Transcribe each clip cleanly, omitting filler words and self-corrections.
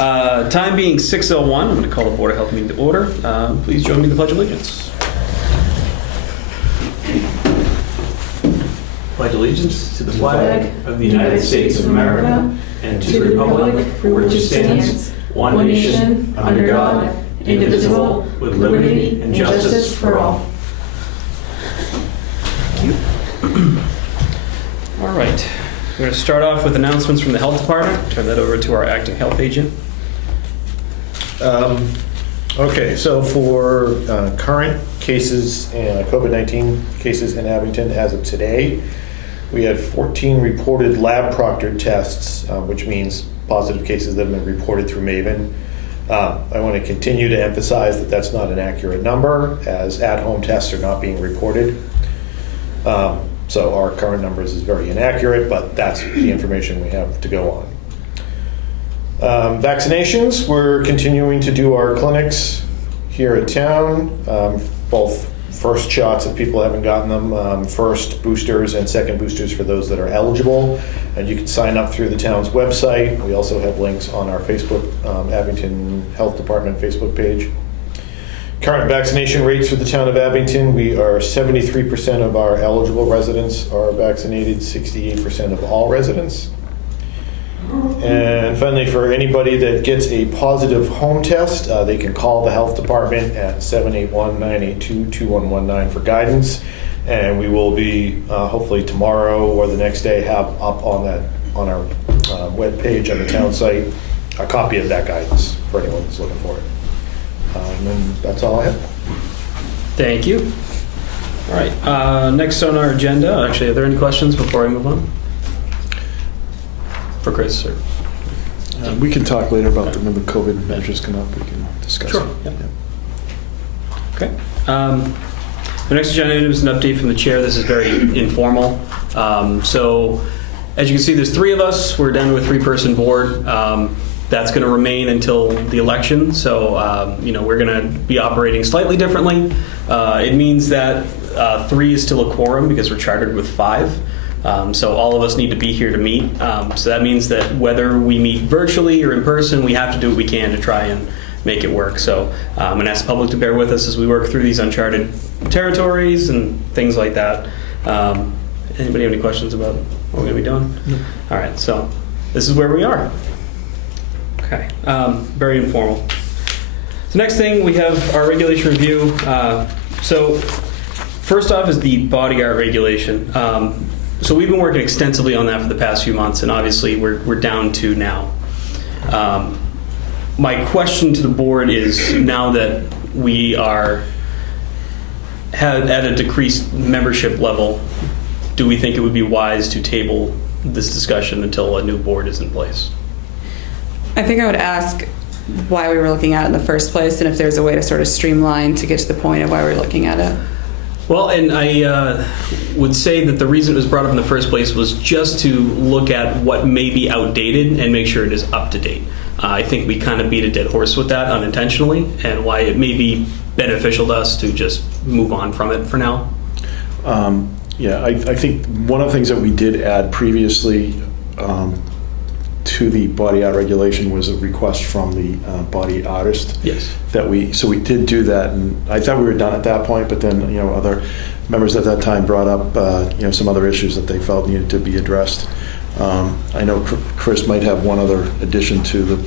Time being 6:01, I'm going to call the Board of Health meeting to order. Please join me in the Pledge of Allegiance. Pledge allegiance to the flag of the United States of America and to the republic for which it stands, one nation, under God, indivisible, with liberty and justice for all. Thank you. All right. We're going to start off with announcements from the Health Department. Turn that over to our acting health agent. Okay, so for current cases, COVID-19 cases in Abington as of today, we had 14 reported lab proctored tests, which means positive cases that have been reported through Maven. I want to continue to emphasize that that's not an accurate number, as at-home tests are not being reported. So our current numbers is very inaccurate, but that's the information we have to go on. Vaccinations, we're continuing to do our clinics here at town, both first shots if people haven't gotten them, first boosters and second boosters for those that are eligible. And you can sign up through the town's website. We also have links on our Facebook, Abington Health Department Facebook page. Current vaccination rates for the town of Abington, we are 73% of our eligible residents are vaccinated, 68% of all residents. And finally, for anybody that gets a positive home test, they can call the health department at 781-982-2119 for guidance. And we will be, hopefully tomorrow or the next day, have up on our webpage on the town site, a copy of that guidance for anyone that's looking for it. And that's all I have. Thank you. All right. Next on our agenda, actually, are there any questions before I move on? For Chris, sir. We can talk later about when the COVID measures come up. We can discuss. Sure. It. Yeah. Yeah. Okay. The next agenda item is an update from the chair. This is very informal. So, as you can see, there's three of us. We're down to a three-person board. That's going to remain until the election. So, we're going to be operating slightly differently. It means that 3 is still a quorum because we're chartered with 5. So all of us need to be here to meet. So that means that whether we meet virtually or in person, we have to do what we can to try and make it work. So I'm going to ask the public to bear with us as we work through these uncharted territories and things like that. Anybody have any questions about what we're going to be doing? No. All right, so this is where we are. Okay, very informal. The next thing, we have our regulation review. So first off is the body art regulation. So we've been working extensively on that for the past few months, and obviously we're down to now. My question to the board is, now that we are at a decreased membership level, do we think it would be wise to table this discussion until a new board is in place? I think I would ask why we were looking at it in the first place, and if there's a way to sort of streamline to get to the point of why we're looking at it. Well, and I would say that the reason it was brought up in the first place was just to look at what may be outdated and make sure it is up to date. I think we kind of beat a dead horse with that unintentionally, and why it may be beneficial to us to just move on from it for now. I think one of the things that we did add previously to the body art regulation was a request from the body artist. Yes. So we did do that, and I thought we were done at that point, but then other members at that time brought up some other issues that they felt needed to be addressed. I know Chris might have one other addition to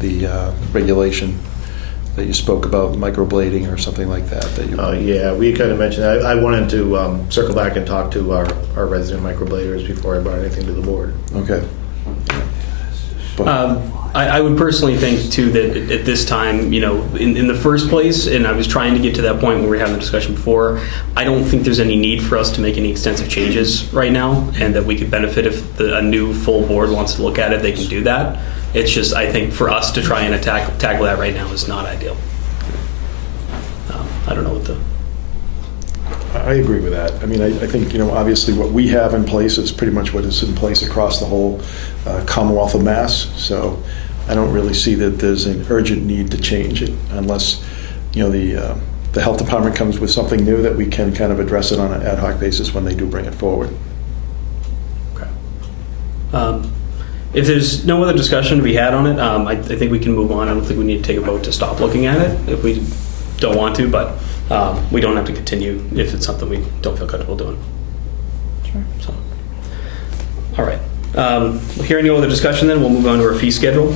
the regulation that you spoke about, microblading or something like that. Yeah, we kind of mentioned that. I wanted to circle back and talk to our resident microbladers before I brought anything to the board. Okay. I would personally think, too, that at this time, in the first place, and I was trying to get to that point when we were having the discussion before, I don't think there's any need for us to make any extensive changes right now, and that we could benefit if a new full board wants to look at it, they can do that. It's just, I think, for us to try and tackle that right now is not ideal. I don't know what the... I agree with that. I mean, I think, obviously what we have in place is pretty much what is in place across the whole Commonwealth of Mass. So I don't really see that there's an urgent need to change it unless, the health department comes with something new that we can kind of address it on an ad hoc basis when they do bring it forward. Okay. If there's no other discussion to be had on it, I think we can move on. I don't think we need to take a vote to stop looking at it if we don't want to, but we don't have to continue if it's something we don't feel comfortable doing. Sure. So, all right. Hearing no other discussion, then we'll move on to our fee schedule.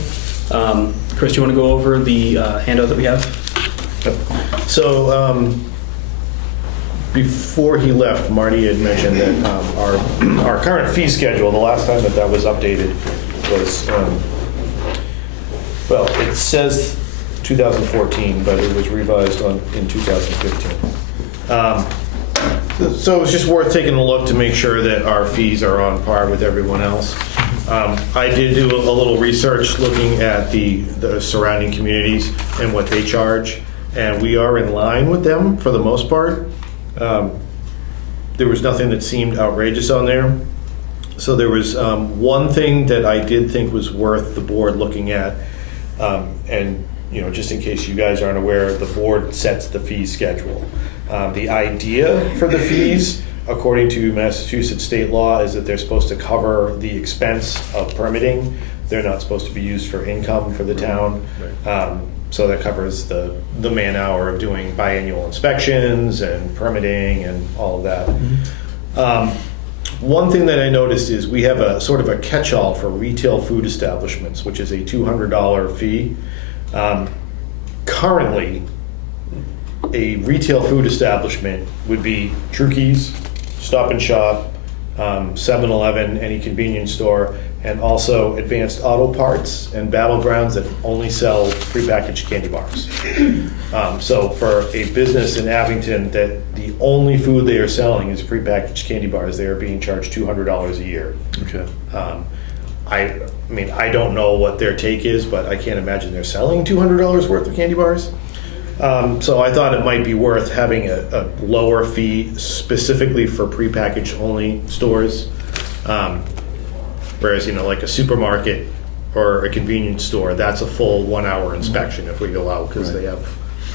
Chris, do you want to go over the handout that we have? So before he left, Marty had mentioned that our current fee schedule, the last time that was updated was, well, it says 2014, but it was revised in 2015. So it's just worth taking a look to make sure that our fees are on par with everyone else. I did do a little research looking at the surrounding communities and what they charge, and we are in line with them for the most part. There was nothing that seemed outrageous on there. So there was one thing that I did think was worth the board looking at, and just in case you guys aren't aware, the board sets the fee schedule. The idea for the fees, according to Massachusetts state law, is that they're supposed to cover the expense of permitting. They're not supposed to be used for income for the town. So that covers the man hour of doing biannual inspections and permitting and all of that. One thing that I noticed is we have a sort of a catch-all for retail food establishments, which is a $200 fee. Currently, a retail food establishment would be Trukey's, Stop and Shop, 7-Eleven, any convenience store, and also Advanced Auto Parts and Battlegrounds that only sell prepackaged candy bars. So for a business in Abington that the only food they are selling is prepackaged candy bars, they are being charged $200 a year. Okay. I mean, I don't know what their take is, but I can't imagine they're selling $200 worth of candy bars. So I thought it might be worth having a lower fee specifically for prepackaged only stores. Whereas, like a supermarket or a convenience store, that's a full 1 hour inspection if we go out because they have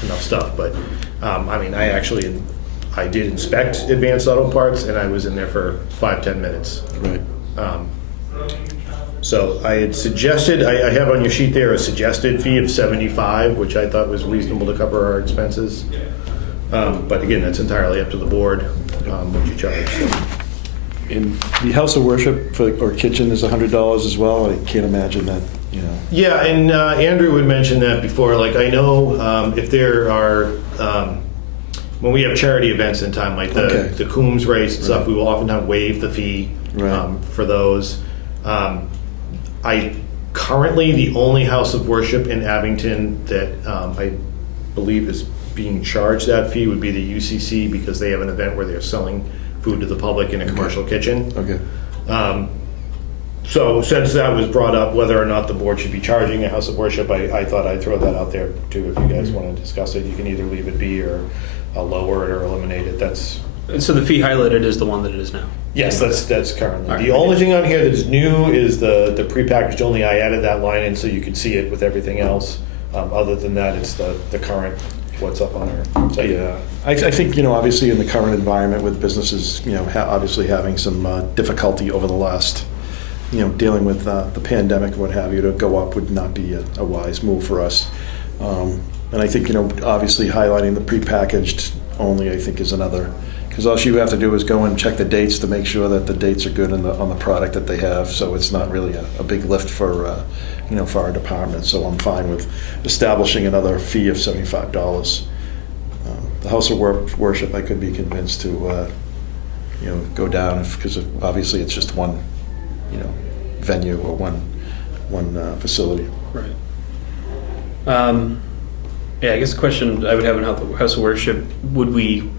enough stuff. But I mean, I did inspect Advanced Auto Parts and I was in there for 5-10 minutes. Right. So I had suggested, I have on your sheet there a suggested fee of $75, which I thought was reasonable to cover our expenses. But again, that's entirely up to the board, what you charge. So. And the house of worship or kitchen is $100 as well. I can't imagine that, Yeah, and Andrew had mentioned that before. Like, I know if there are, when we have charity events in time, like the Coombs race and stuff, we will oftentimes waive the fee for those. Currently, the only house of worship in Abington that I believe is being charged that fee would be the UCC because they have an event where they're selling food to the public in a commercial kitchen. Okay. So since that was brought up, whether or not the board should be charging a house of worship, I thought I'd throw that out there too. If you guys want to discuss it, you can either leave it be or lower it or eliminate it. And so the fee highlighted is the one that it is now. Yes, that's currently. All right. The only thing on here that's new is the prepackaged only. I added that line in so you could see it with everything else. Other than that, it's the current what's up on our website. Yeah, I think, obviously in the current environment with businesses, obviously having some difficulty over the last, dealing with the pandemic and what have you, to go up would not be a wise move for us. And I think, obviously highlighting the prepackaged only, I think, is another, because all you have to do is go and check the dates to make sure that the dates are good on the product that they have. So it's not really a big lift for our department. So I'm fine with establishing another fee of $75. The house of worship, I could be convinced to, go down because obviously it's just one, venue or one facility. Right. Yeah, I guess the question I would have in house of worship, would we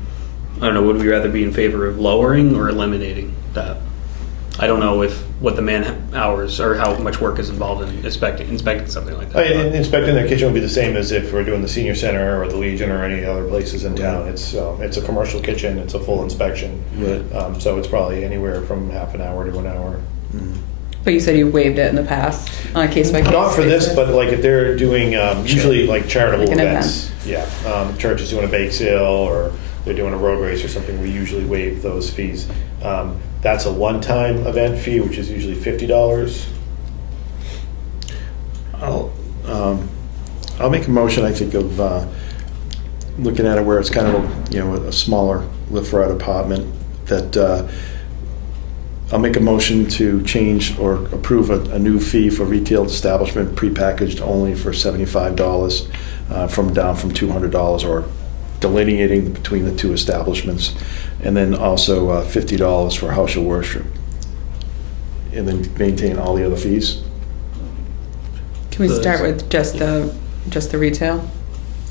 rather be in favor of lowering or eliminating that? I don't know what the man hours or how much work is involved in inspecting something like that. Inspecting their kitchen would be the same as if we're doing the senior center or the Legion or any other places in town. It's a commercial kitchen. It's a full inspection. Right. So it's probably anywhere from half an hour to an hour. Mm. But you said you waived it in the past on a case by case. Not for this, but like if they're doing usually like charitable Like an events. Yeah, church is doing a bake sale or they're doing a road race or something. We usually waive those fees. That's a one-time event fee, which is usually $50. I'll make a motion, I think, of looking at it where it's kind of, a smaller lift-out apartment, that I'll make a motion to change or approve a new fee for retail establishment, prepackaged only for $75, down from $200, or delineating between the two establishments, and then also $50 for house of worship, and then maintain all the other fees. Can we start with just the retail?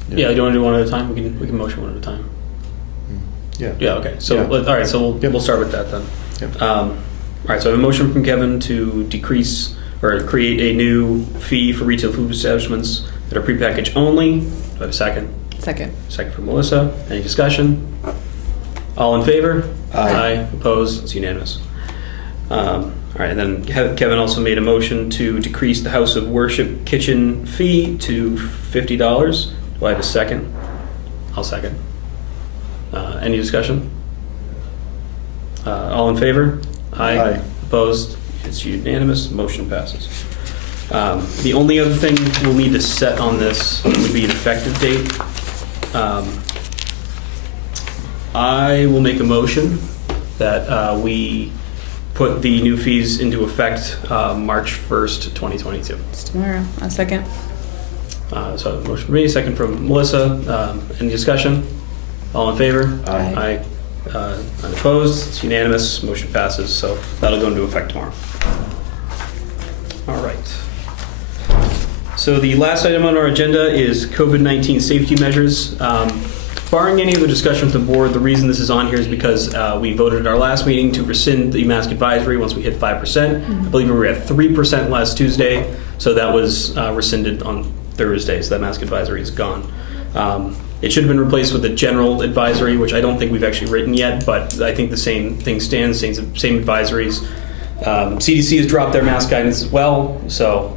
Yeah, do you want to do one at a time? We can motion one at a time. Yeah. Yeah, okay. So, Yeah. all right, so we'll start with that then. Yep. All right, so I have a motion from Kevin to decrease or create a new fee for retail food establishments that are prepackaged only. Do I have a second? Second. Second from Melissa. Any discussion? All in favor? Aye. Opposed? It's unanimous. All right, and then Kevin also made a motion to decrease the House of Worship kitchen fee to $50. Do I have a second? I'll second. Any discussion? All in favor? Aye. Opposed? It's unanimous. Motion passes. The only other thing we'll need to set on this would be an effective date. I will make a motion that we put the new fees into effect March 1st, 2022. It's tomorrow. A second. So a motion from me, second from Melissa. Any discussion? All in favor? Aye. Unopposed? It's unanimous. Motion passes. So that'll go into effect tomorrow. All right. So the last item on our agenda is COVID-19 safety measures. Barring any other discussion with the board, the reason this is on here is because we voted at our last meeting to rescind the mask advisory once we hit 5%. I believe we were at 3% last Tuesday, so that was rescinded on Thursday, so that mask advisory is gone. It should have been replaced with a general advisory, which I don't think we've actually written yet, but I think the same thing stands, same advisories. CDC has dropped their mask guidance as well, so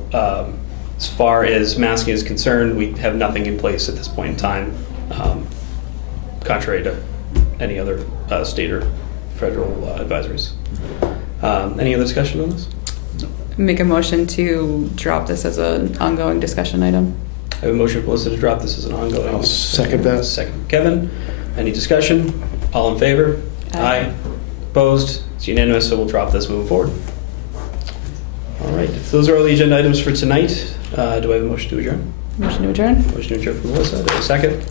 as far as masking is concerned, we have nothing in place at this point in time, contrary to any other state or federal advisories. Any other discussion on this? Make a motion to drop this as an ongoing discussion item. I have a motion for Melissa to drop this as an ongoing. I'll second that. Second, Kevin. Any discussion? All in favor? Aye. Opposed? It's unanimous, so we'll drop this moving forward. All right, so those are all the agenda items for tonight. Do I have a motion to adjourn? Motion to adjourn. Motion to adjourn from Melissa. Do I have a second?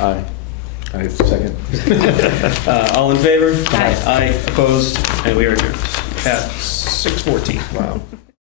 Aye. I second. All in favor? Aye. Aye. Opposed? And we are adjourned at 6:14. Wow.